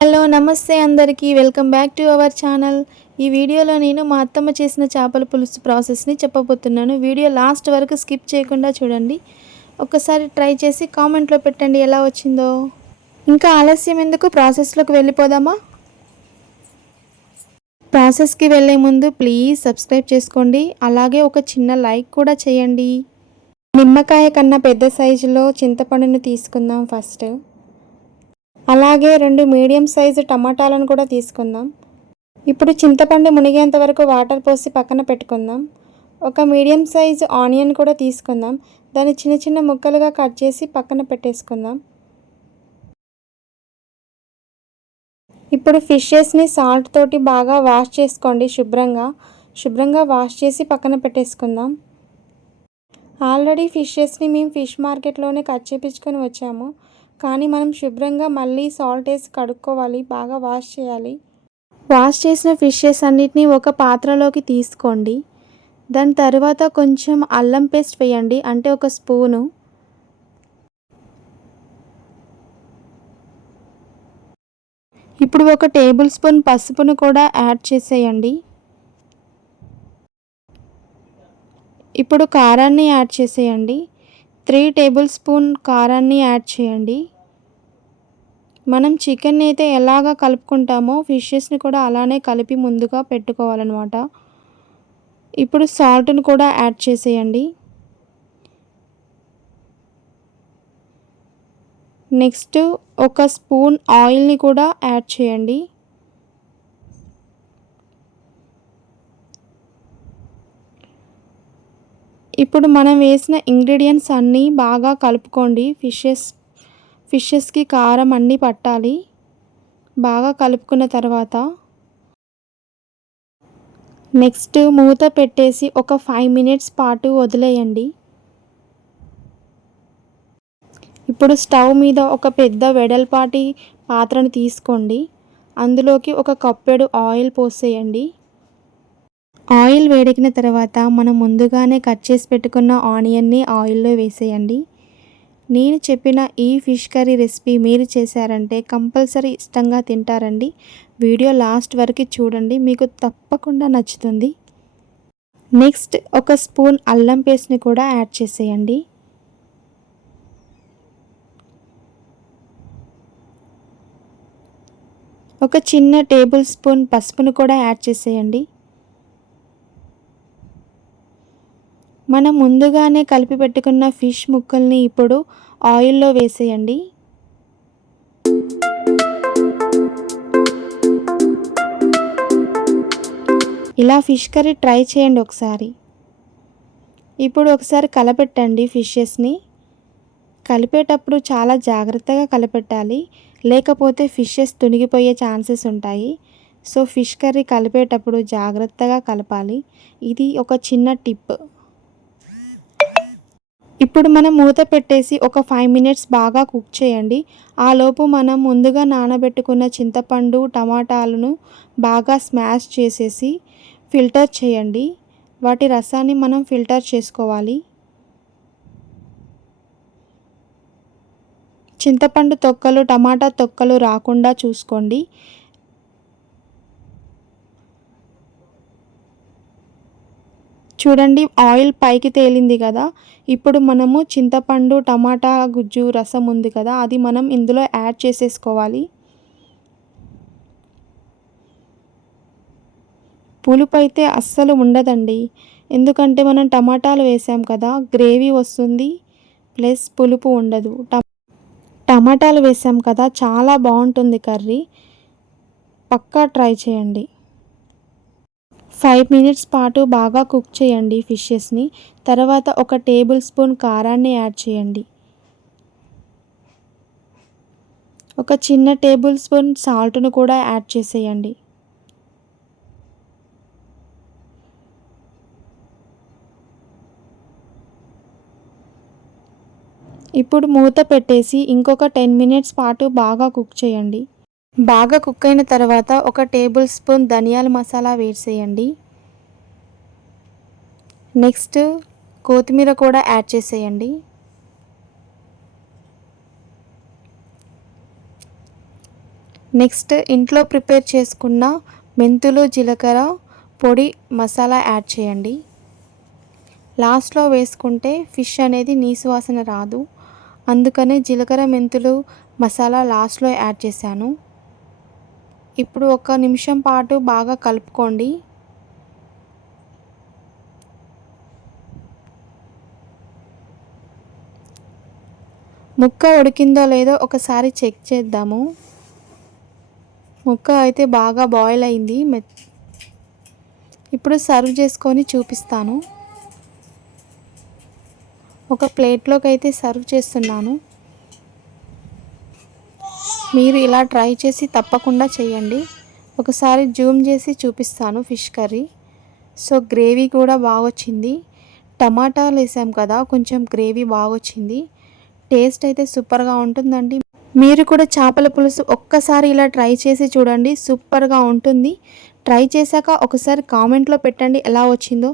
Hello నమస్తే అందరికీ. Welcome back to our channel. ఈ వీడియోలో నేను మా అత్తమ్మ చేసిన చేపల పులుసు ప్రాసెస్ని చెప్పబోతున్నాను. వీడియో లాస్ట్ వరకు స్కిప్ చేయకుండా చూడండి. ఒకసారి ట్రై చేసి కామెంట్లో పెట్టండి ఎలా వచ్చిందో. ఇంకా ఆలస్యం ఎందుకు? ప్రాసెస్లోకి వెళ్ళిపోదామా? ప్రాసెస్కి వెళ్ళే ముందు ప్లీజ్ సబ్స్క్రైబ్ చేసుకోండి. అలాగే ఒక చిన్న లైక్ కూడా చేయండి. నిమ్మకాయ కన్నా పెద్ద సైజులో చింతపండును తీసుకుందాం ఫస్ట్. అలాగే రెండు మీడియం సైజు టమాటాలను కూడా తీసుకుందాం. ఇప్పుడు చింతపండు మునిగేంత వరకు వాటర్ పోసి పక్కన పెట్టుకుందాం. ఒక మీడియం సైజు ఆనియన్ కూడా తీసుకుందాం. దాన్ని చిన్న చిన్న ముక్కలుగా కట్ చేసి పక్కన పెట్టేసుకుందాం. ఇప్పుడు ఫిషెస్ని సాల్ట్ తోటి బాగా వాష్ చేసుకోండి శుభ్రంగా. శుభ్రంగా వాష్ చేసి పక్కన పెట్టేసుకుందాం. ఆల్రెడీ ఫిషెస్ని మేము ఫిష్ మార్కెట్లోనే కట్ చేపించుకొని వచ్చాము. కానీ మనం శుభ్రంగా మళ్ళీ సాల్ట్ వేసి కడుక్కోవాలి బాగా వాష్ చేయాలి. వాష్ చేసిన ఫిషెస్ అన్నిటినీ ఒక పాత్రలోకి తీసుకోండి. దాని తర్వాత కొంచెం అల్లం పేస్ట్ వేయండి అంటే ఒక స్పూను. ఇప్పుడు ఒక టేబుల్ స్పూన్ పసుపును కూడా యాడ్ చేసేయండి. ఇప్పుడు కారాన్ని యాడ్ చేసేయండి. త్రీ టేబుల్ స్పూన్ కారాన్ని యాడ్ చేయండి. మనం చికెన్ అయితే ఎలాగ కలుపుకుంటామో ఫిషెస్ని కూడా అలానే కలిపి ముందుగా పెట్టుకోవాలన్నమాట. ఇప్పుడు సాల్ట్ని కూడా యాడ్ చేసేయండి. నెక్స్ట్ ఒక స్పూన్ ఆయిల్ని కూడా యాడ్ చేయండి. ఇప్పుడు మనం వేసిన ఇంగ్రీడియంట్స్ అన్నీ బాగా కలుపుకోండి. ఫిషెస్ ఫిషెస్కి కారం అన్నీ పట్టాలి. బాగా కలుపుకున్న తర్వాత నెక్స్ట్ మూత పెట్టేసి ఒక ఫైవ్ మినిట్స్ పాటు వదిలేయండి. ఇప్పుడు స్టవ్ మీద ఒక పెద్ద వెడల్పాటి పాత్రను తీసుకోండి. అందులోకి ఒక కప్పెడు ఆయిల్ పోసేయండి. ఆయిల్ వేడెక్కిన తర్వాత మనం ముందుగానే కట్ చేసి పెట్టుకున్న ఆనియన్ని ఆయిల్లో వేసేయండి. నేను చెప్పిన ఈ ఫిష్ కర్రీ రెసిపీ మీరు చేశారంటే కంపల్సరీ ఇష్టంగా తింటారండి. వీడియో లాస్ట్ వరకు చూడండి మీకు తప్పకుండా నచ్చుతుంది. నెక్స్ట్ ఒక స్పూన్ అల్లం పేస్ట్ని కూడా యాడ్ చేసేయండి. ఒక చిన్న టేబుల్ స్పూన్ పసుపును కూడా యాడ్ చేసేయండి. మనం ముందుగానే కలిపి పెట్టుకున్న ఫిష్ ముక్కల్ని ఇప్పుడు ఆయిల్లో వేసేయండి. ఇలా ఫిష్ కర్రీ ట్రై చేయండి ఒకసారి. ఇప్పుడు ఒకసారి కలపెట్టండి ఫిషెస్ని. కలిపేటప్పుడు చాలా జాగ్రత్తగా కలపెట్టాలి. లేకపోతే ఫిషెస్ తునిగిపోయే ఛాన్సెస్ ఉంటాయి. సో ఫిష్ కర్రీ కలిపేటప్పుడు జాగ్రత్తగా కలపాలి. ఇది ఒక చిన్న టిప్. ఇప్పుడు మనం మూత పెట్టేసి ఒక ఫైవ్ మినిట్స్ బాగా కుక్ చేయండి. ఆలోపు మనం ముందుగా నానబెట్టుకున్న చింతపండు టమాటాలను బాగా స్మాష్ చేసేసి ఫిల్టర్ చేయండి. వాటి రసాన్ని మనం ఫిల్టర్ చేసుకోవాలి. చింతపండు తొక్కలు టమాటా తొక్కలు రాకుండా చూసుకోండి. చూడండి ఆయిల్ పైకి తేలింది కదా. ఇప్పుడు మనము చింతపండు టమాటా గుజ్జు రసం ఉంది కదా అది మనం ఇందులో యాడ్ చేసేసుకోవాలి. పులుపు అయితే అస్సలు ఉండదండి. ఎందుకంటే మనం టమాటాలు వేసాం కదా గ్రేవీ వస్తుంది ప్లస్ పులుపు ఉండదు. టమాటాలు వేసాం కదా చాలా బాగుంటుంది కర్రీ. పక్కా ట్రై చేయండి. ఫైవ్ మినిట్స్ పాటు బాగా కుక్ చేయండి ఫిషెస్ని. తర్వాత ఒక టేబుల్ స్పూన్ కారాన్ని యాడ్ చేయండి. ఒక చిన్న టేబుల్ స్పూన్ సాల్ట్ను కూడా యాడ్ చేసేయండి. ఇప్పుడు మూత పెట్టేసి ఇంకొక టెన్ మినిట్స్ పాటు బాగా కుక్ చేయండి. బాగా కుక్ అయిన తర్వాత ఒక టేబుల్ స్పూన్ ధనియాల మసాలా వేసేయండి నెక్స్ట్ కొత్తిమీర కూడా యాడ్ చేసేయండి. నెక్స్ట్ ఇంట్లో ప్రిపేర్ చేసుకున్న మెంతులు జీలకర్ర పొడి మసాలా యాడ్ చేయండి. లాస్ట్లో వేసుకుంటే ఫిష్ అనేది నీసు వాసన రాదు. అందుకనే జీలకర్ర మెంతులు మసాలా లాస్ట్లో యాడ్ చేశాను. ఇప్పుడు ఒక నిమిషం పాటు బాగా కలుపుకోండి. ముక్క ఉడికిందో లేదో ఒకసారి చెక్ చేద్దాము. ముక్క అయితే బాగా బాయిల్ అయింది. ఇప్పుడు సర్వ్ చేసుకొని చూపిస్తాను. ఒక ప్లేట్లోకి అయితే సర్వ్ చేస్తున్నాను. మీరు ఇలా ట్రై చేసి తప్పకుండా చేయండి. ఒకసారి జూమ్ చేసి చూపిస్తాను ఫిష్ కర్రీ. సో గ్రేవీ కూడా బాగా వచ్చింది టమాటాలు వేసాం కదా కొంచెం గ్రేవీ బాగా వచ్చింది టేస్ట్ అయితే సూపర్గా ఉంటుందండి. మీరు కూడా చేపల పులుసు ఒక్కసారి ఇలా ట్రై చేసి చూడండి సూపర్గా ఉంటుంది. ట్రై చేశాక ఒకసారి కామెంట్లో పెట్టండి ఎలా వచ్చిందో.